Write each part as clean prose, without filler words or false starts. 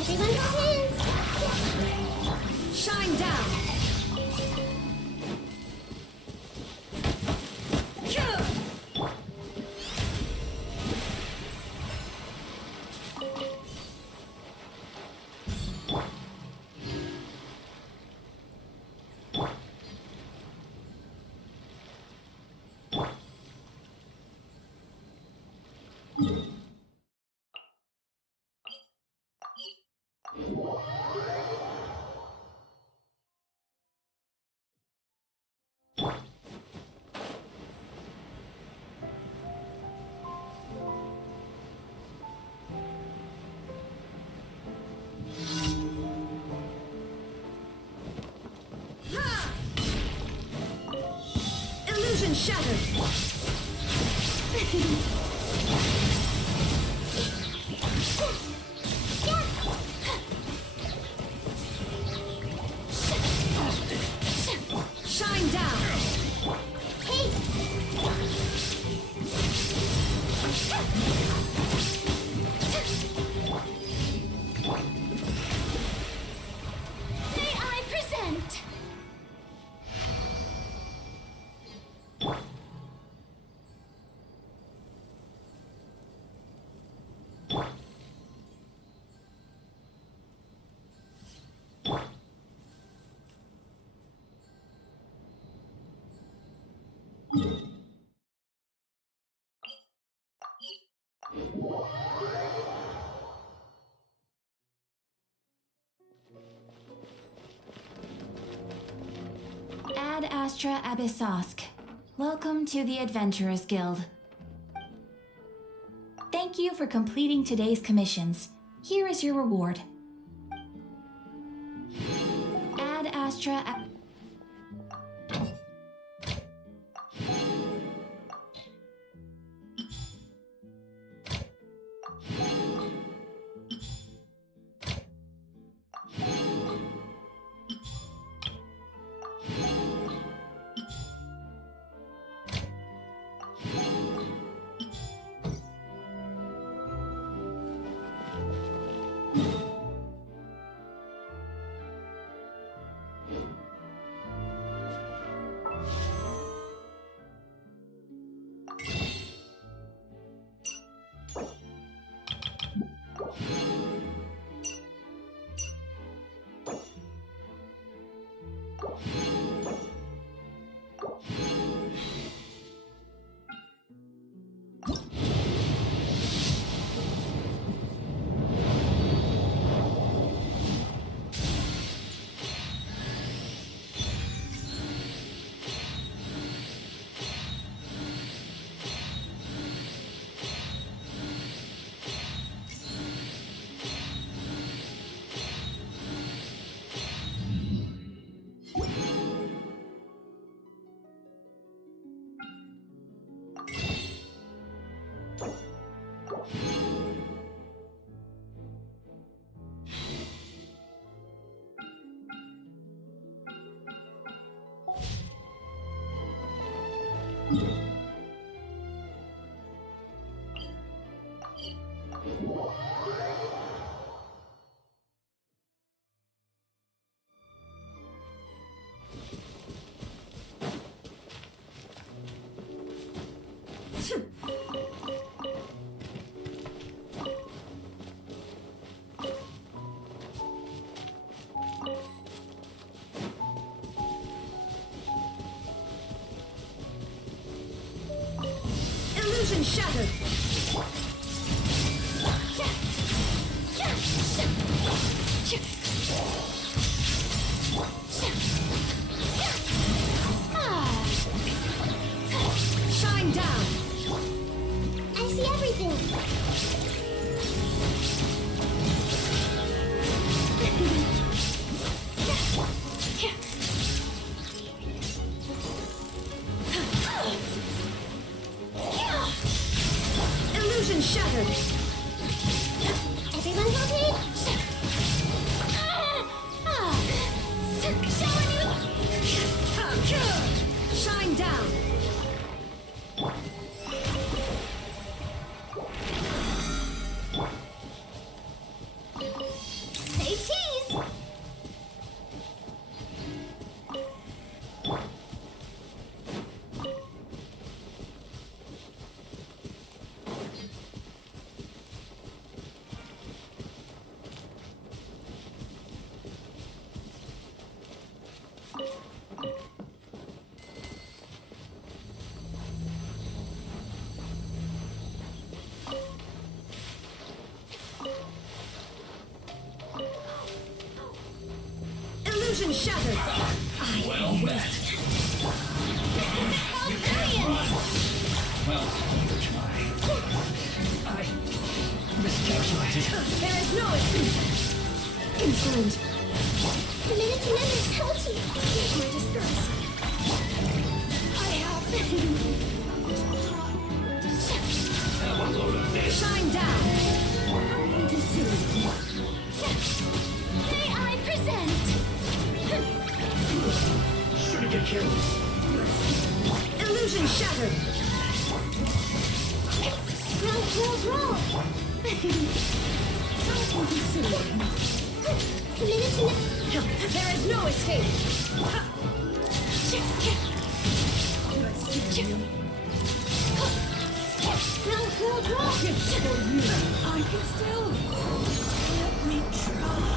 Everyone got hands! Shine down! Illusion shattered! Shine down! Hey! May I present? Ad Astra Abyssosk. Welcome to the Adventurers Guild. Thank you for completing today's commissions. Here is your reward. Ad Astra Illusion shattered! Shine down! I see everything. Illusion shattered! Everyone happy? Shine down! Say cheese. Illusion shattered! Well met. Well, you try. I miscalculated. There is no escape! Insolent! The minute to end is pouchy. My disgrace! I have... Have a load of this. Shine down! Consumed! May I present? Shouldn't get killed. Illusion shattered! Roll. The minute to end. There is no escape! Roll. I can still... Let me try.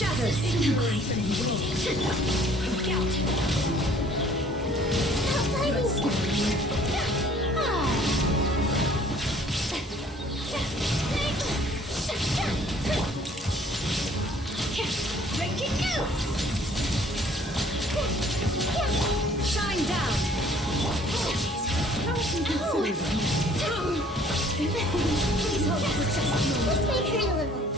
Chevreuse. I've been waiting. Look out. Stop fighting. Break it go. Shine down. Please hold it for just a moment. Let's make her a little.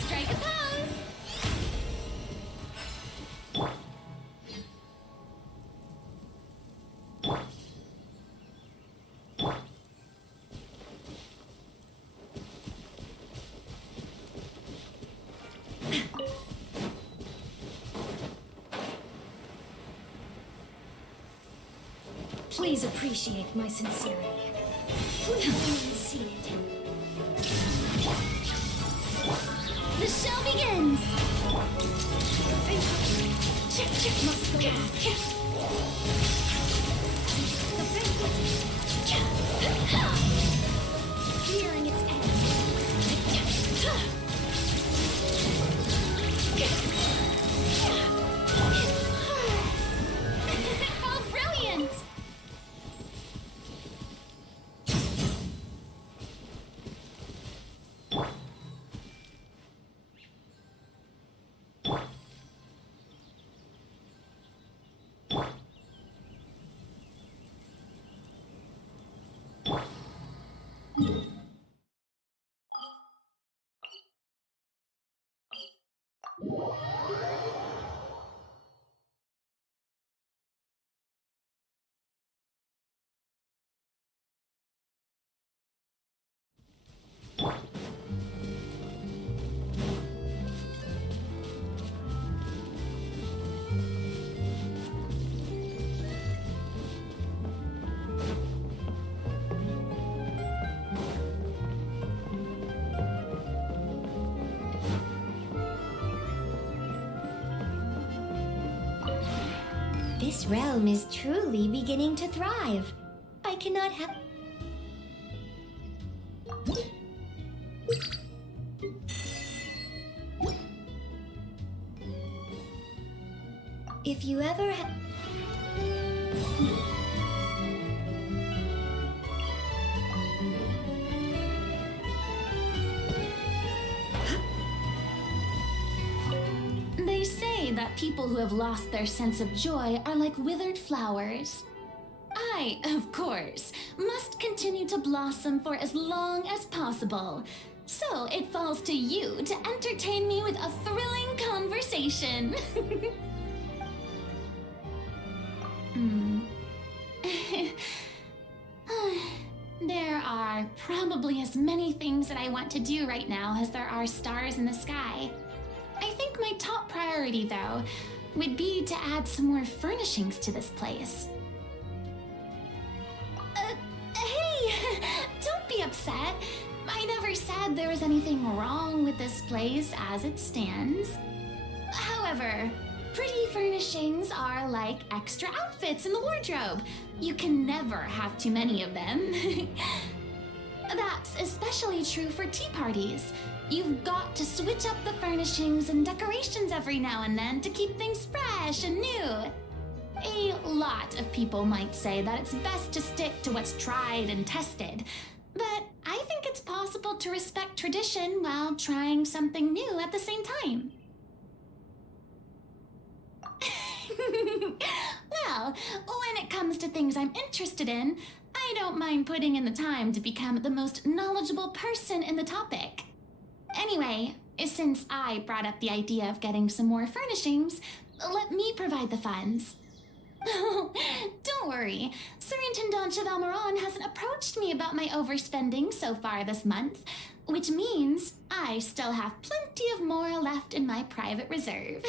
Strike a pose. Please appreciate my sincerity. Please remain seated. The show begins. Must go on. The banquet. Nearing its end. How brilliant! This realm is truly beginning to thrive. I cannot have... If you ever have... They say that people who have lost their sense of joy are like withered flowers. I, of course, must continue to blossom for as long as possible. So it falls to you to entertain me with a thrilling conversation. There are probably as many things that I want to do right now as there are stars in the sky. I think my top priority, though, would be to add some more furnishings to this place. Hey! Don't be upset. I never said there was anything wrong with this place as it stands. However, pretty furnishings are like extra outfits in the wardrobe. You can never have too many of them. That's especially true for tea parties. You've got to switch up the furnishings and decorations every now and then to keep things fresh and new. A lot of people might say that it's best to stick to what's tried and tested, but I think it's possible to respect tradition while trying something new at the same time. Well, when it comes to things I'm interested in, I don't mind putting in the time to become the most knowledgeable person in the topic. Anyway, since I brought up the idea of getting some more furnishings, let me provide the funds. Don't worry, Surintendant Chevalmeron hasn't approached me about my overspending so far this month, which means I still have plenty of more left in my private reserve.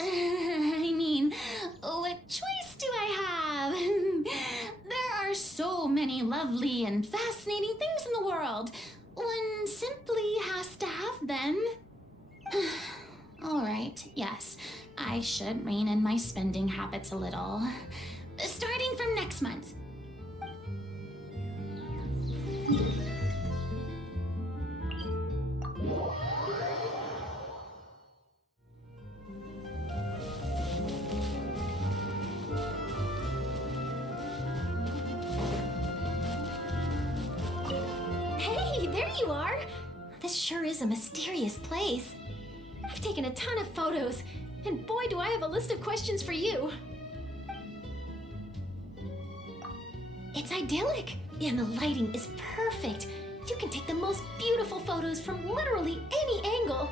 I mean, what choice do I have? There are so many lovely and fascinating things in the world. One simply has to have them. All right, yes, I I should rein in my spending habits a little. Starting from next month. Hey, there you are! This sure is a mysterious place. I've taken a ton of photos, and boy do I have a list of questions for you. It's idyllic, and the lighting is perfect. You can take the most beautiful photos from literally any angle.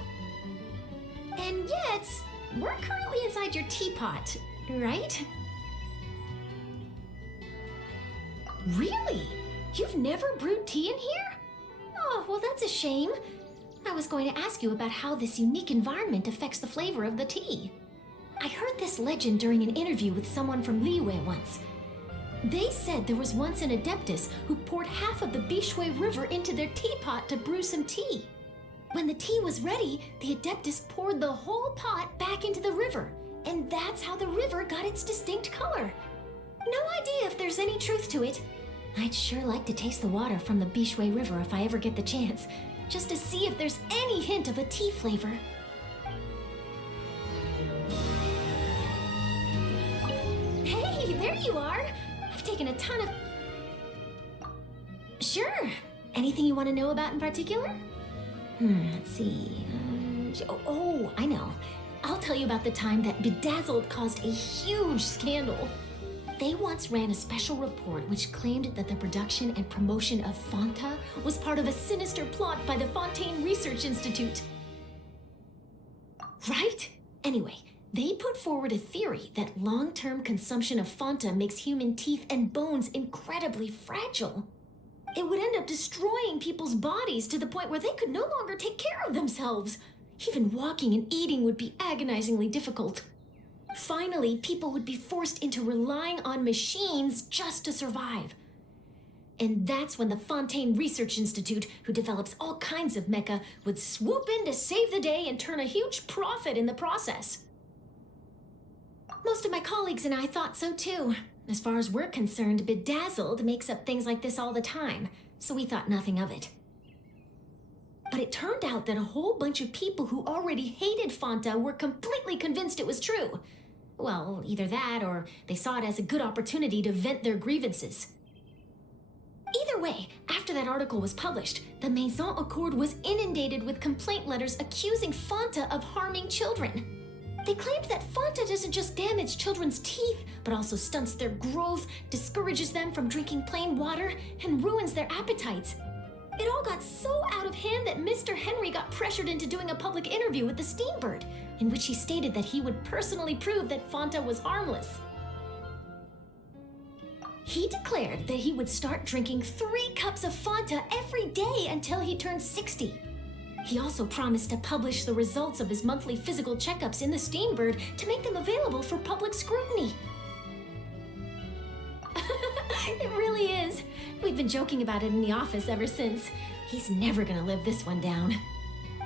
And yet, we're currently inside your teapot, right? Really? You've never brewed tea in here? Oh, well, that's a shame. I was going to ask you about how this unique environment affects the flavor of the tea. I heard this legend during an interview with someone from Liyue once. They said there was once an adeptus who poured half of the Bishui River into their teapot to brew some tea. When the tea was ready, the adeptus poured the whole pot back into the river, and that's how the river got its distinct color. No idea if there's any truth to it. I'd sure like to taste the water from the Bishui River if I ever get the chance, just to see if there's any hint of a tea flavor. Hey, there you are! I've taken a ton of... Sure. Anything you want to know about in particular? Let's see. I know. I'll tell you about the time that Bedazzled caused a huge scandal. They once ran a special report which claimed that the production and promotion of Fanta was part of a sinister plot by the Fontaine Research Institute. Right? Anyway, they put forward a theory that long-term consumption of Fanta makes human teeth and bones incredibly fragile. It would end up destroying people's bodies to the point where they could no longer take care of themselves. Even walking and eating would be agonizingly difficult. Finally, people would be forced into relying on machines just to survive. And that's when the Fontaine Research Institute, who develops all kinds of mecha, would swoop in to save the day and turn a huge profit in the process. Most of my colleagues and I thought so too. As far as we're concerned, Bedazzled makes up things like this all the time, so we thought nothing of it. But it turned out that a whole bunch of people who already hated Fanta were completely convinced it was true. Well, either that or they saw it as a good opportunity to vent their grievances. Either way, after that article was published, the Maison Accord was inundated with complaint letters accusing Fanta of harming children. They claimed that Fanta doesn't just damage children's teeth, but also stunts their growth, discourages them from drinking plain water, and ruins their appetites. It all got so out of hand that Mr. Henry got pressured into doing a public interview with the Steambird, in which he stated that he would personally prove that Fanta was harmless. He declared that he would start drinking 3 cups of Fanta every day until he turned 60. He also promised to publish the results of his monthly physical checkups in the Steambird to make them available for public scrutiny. It really is. We've been joking about it in the office ever since. He's never gonna live this one down.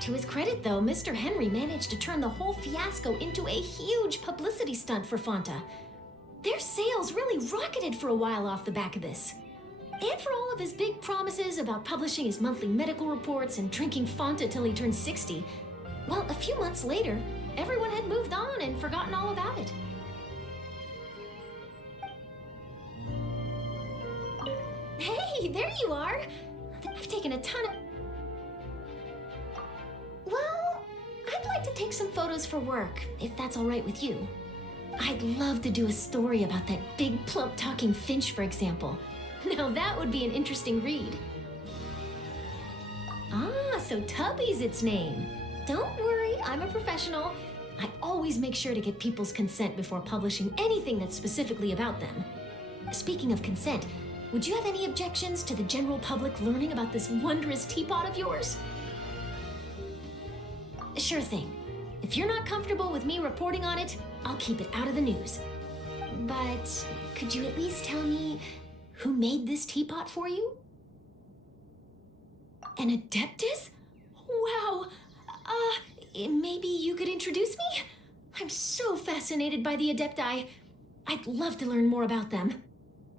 To his credit, though, Mr. Henry managed to turn the whole fiasco into a huge publicity stunt for Fanta. Their sales really rocketed for a while off the back of this. And for all of his big promises about publishing his monthly medical reports and drinking Fanta till he turned 60, well, a few months later, everyone had moved on and forgotten all about it. Hey, there you are! I've taken a ton of... Well, I'd like to take some photos for work, if that's all right with you. I'd love to do a story about that big, plump talking finch, for example. Now that would be an interesting read. Ah, so Tubby's its name. Don't worry, I'm a professional. I always make sure to get people's consent before publishing anything that's specifically about them. Speaking of consent, would you have any objections to the general public learning about this wondrous teapot of yours? Sure thing. If you're not comfortable with me reporting on it, I'll keep it out of the news. But could you at least tell me who made this teapot for you? An adeptus? Wow. Maybe you could introduce me? I'm so fascinated by the Adepti. I'd love to learn more about them.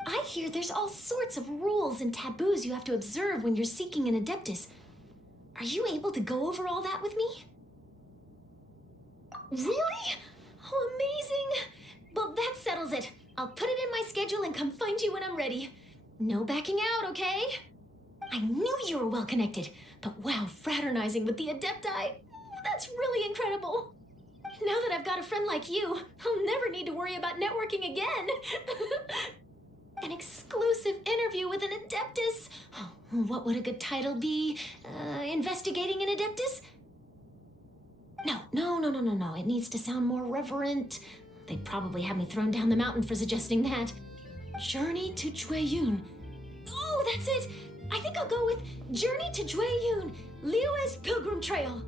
I hear there's all sorts of rules and taboos you have to observe when you're seeking an Adeptus. Are you able to go over all that with me? Really? Oh, amazing! Well, that settles it. I'll put it in my schedule and come find you when I'm ready. No backing out, okay? I knew you were well connected, but wow, fraternizing with the Adepti, that's really incredible. Now that I've got a friend like you, I'll never need to worry about networking again. An exclusive interview with an Adeptus. Oh, what would a good title be? Investigating an Adeptus? No. It needs to sound more reverent. They'd probably have me thrown down the mountain for suggesting that. Journey to Jueyun. Oh, that's it. I think I'll go with Journey to Jueyun, Liyue's Pilgrim Trail.